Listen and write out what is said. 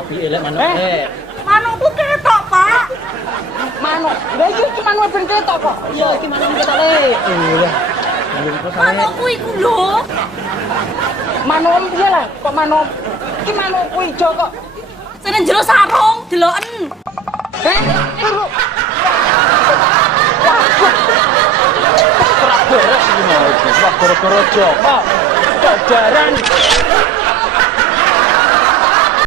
apike lek manuke. Manukku ketok, Pak. Manuk. Lah iki cuma ben ketok kok. Iya, iki manuk ketok le. Iya. Manukku iku lho. Manuk piye lah? Kok manuk? Iki manukku ijo kok. Sing jero sarung, deloken. Turu. Beres iki mau. Wah, gara-gara Joko. Jajaran